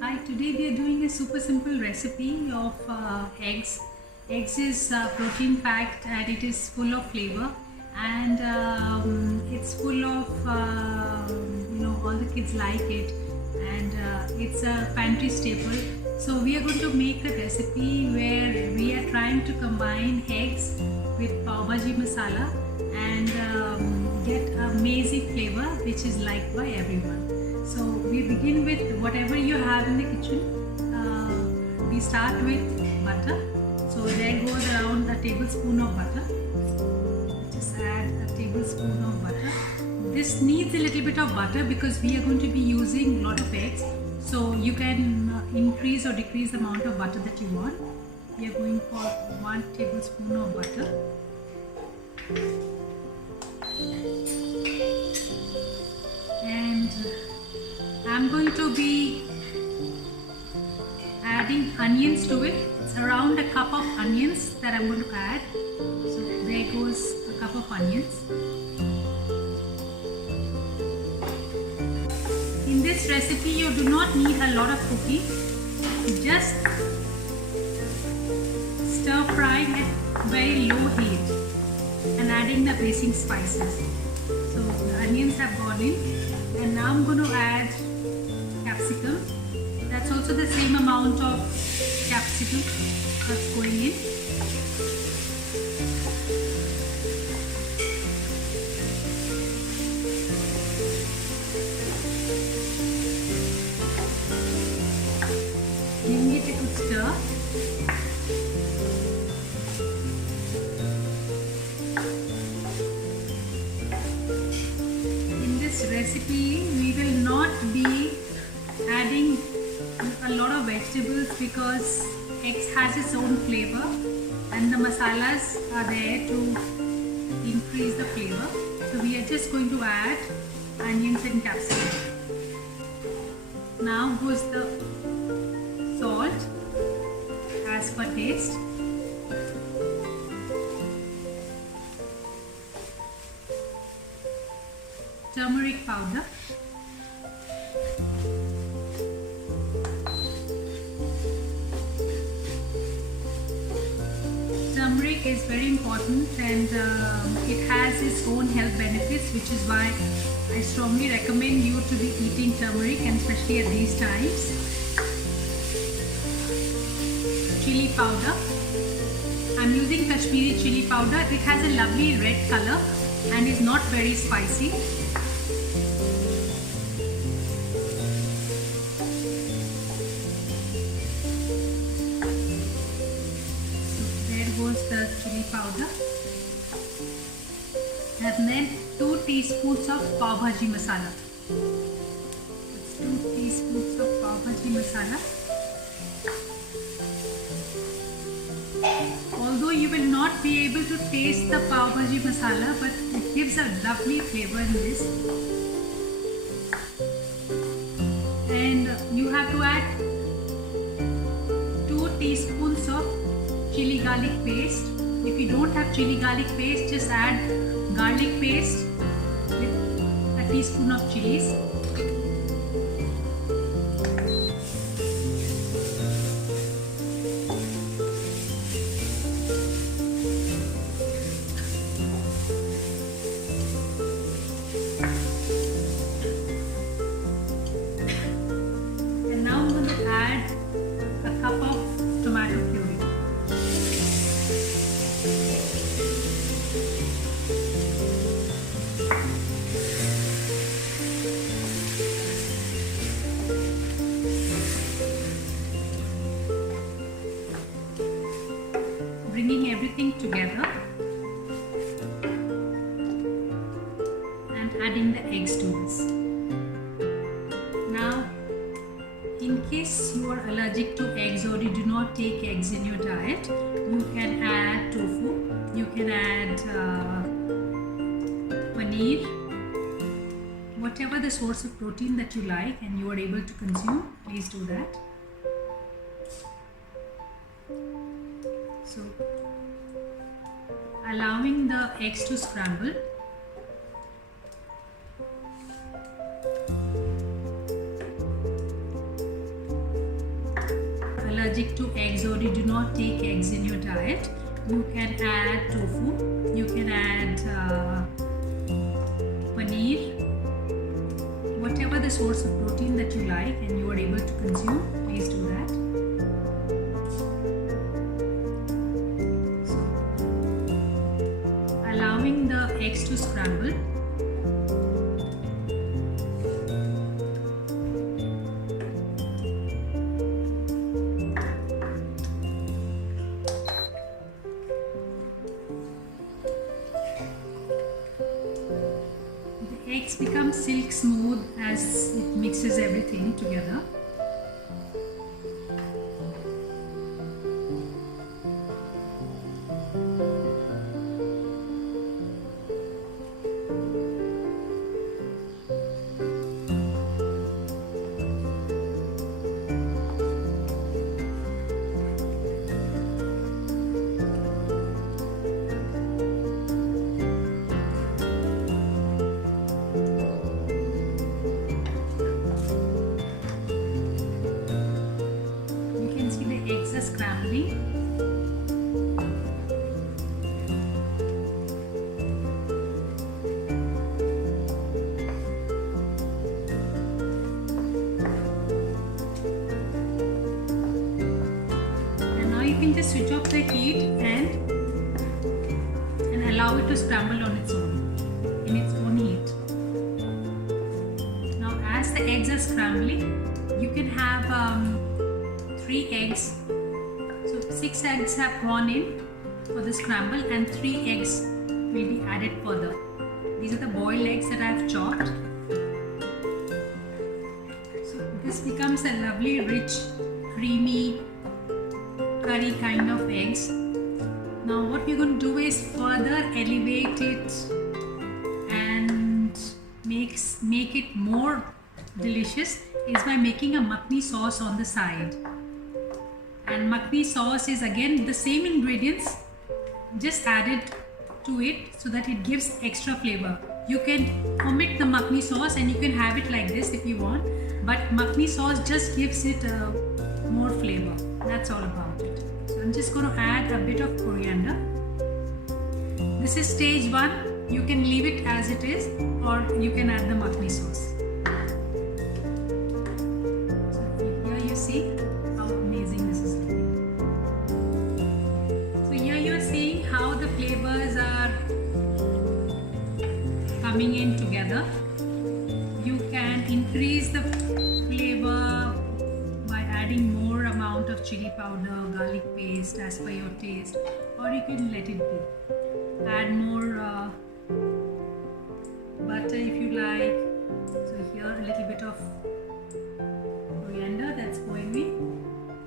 Hi, today we are doing a super simple recipe of eggs. Eggs is protein packed and it is full of flavor, and it's full of all the kids like it, and it's a pantry staple. So we are going to make a recipe where we are trying to combine eggs with Pav Bhaji Masala and get amazing flavor which is liked by everyone. So we begin with whatever you have in the kitchen. We start with butter. So there goes around a tablespoon of butter. Just add a tablespoon of butter. This needs a little bit of butter because we are going to be using a lot of eggs. So you can increase or decrease the amount of butter that you want. We are going for 1 tablespoon of butter. And I'm going to be adding onions to it. It's around a cup of onions that I'm going to add. So there goes a cup of onions. In this recipe you do not need a lot of cooking. Just stir frying at very low heat and adding the basic spices. So the onions have gone in, and now I'm going to add capsicum. That's also the same amount of capsicum that's going in. Giving it a good stir. In this recipe we will not be adding a lot of vegetables because eggs has its own flavor and the masalas are there to increase the flavor. So we are just going to add onions and capsicum. Now goes the salt as per taste. Turmeric powder. Turmeric is very important, and it has its own health benefits, which is why I strongly recommend you to be eating turmeric, and especially at these times. Chilli powder. I'm using Kashmiri chilli powder. It has a lovely red color and is not very spicy. Goes the chili powder, and then 2 teaspoons of Pav Bhaji Masala. It's 2 teaspoons of Pav Bhaji Masala. Although you will not be able to taste the Pav Bhaji Masala, but it gives a lovely flavor in this. And you have to add 2 teaspoons of chili garlic paste. If you don't have chili garlic paste, just add garlic paste with a teaspoon of chilies. And now I'm going to add a cup of tomato puree. Bringing everything together and adding the eggs to this. Now, in case you are allergic to eggs or you do not take eggs in your diet, you can add tofu, you can add paneer, whatever the source of protein that you like and you are able to consume, please do that. So, allowing the eggs to scramble. allergic to eggs or you do not take eggs in your diet, you can add tofu, you can add paneer, whatever the source of protein that you like and you are able to consume, please do that. So, allowing the eggs to scramble. Eggs become silk smooth as it mixes everything together. Eggs are scrambling. And now you can just switch off the heat and allow it to scramble on its own, in its own heat. Now as the eggs are scrambling, you can have 3 eggs. So 6 eggs have gone in for the scramble and 3 eggs will be added further. These are the boiled eggs that I have chopped. So this becomes a lovely, rich, creamy curry kind of eggs. Now what we're going to do is further elevate it and make it more delicious is by making a Makhani sauce on the side. And Makhani sauce is again the same ingredients, just added to it so that it gives extra flavor. You can omit the Makhani sauce and you can have it like this if you want, but Makhani sauce just gives it more flavor. That's all about it. So I'm just going to add a bit of coriander. This is stage 1. You can leave it as it is or you can add the Makhani sauce. So here you see how amazing this is looking. So here you are seeing how the flavors are coming in together. You can increase the flavor by adding more amount of chili powder, garlic paste as per your taste, or you can let it be. Add more butter if you like. So here a little bit of coriander that's going in,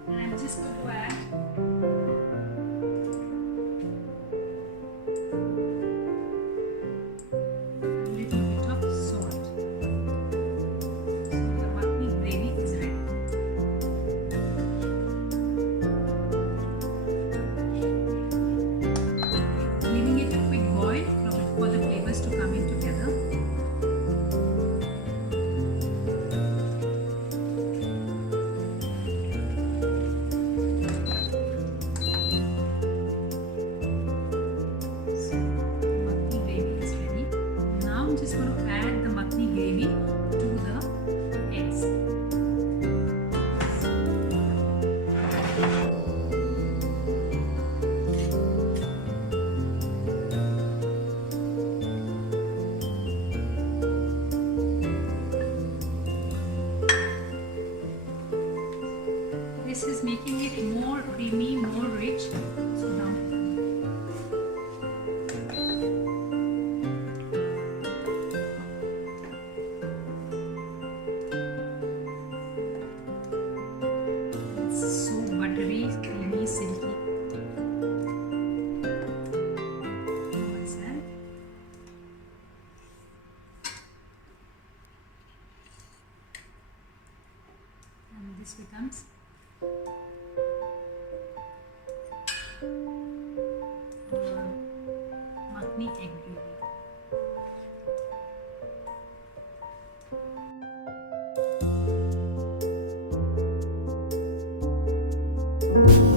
and I'm just going to add a little bit of salt. So the Makhani gravy is ready. Giving it a quick boil for the flavors to come in together. So, Makhani gravy is ready. Now I'm just going to add the Makhani gravy to the eggs. This is making it more creamy, more rich. So now it's so buttery, creamy, silky. What's that? And this becomes Makhani egg gravy. you.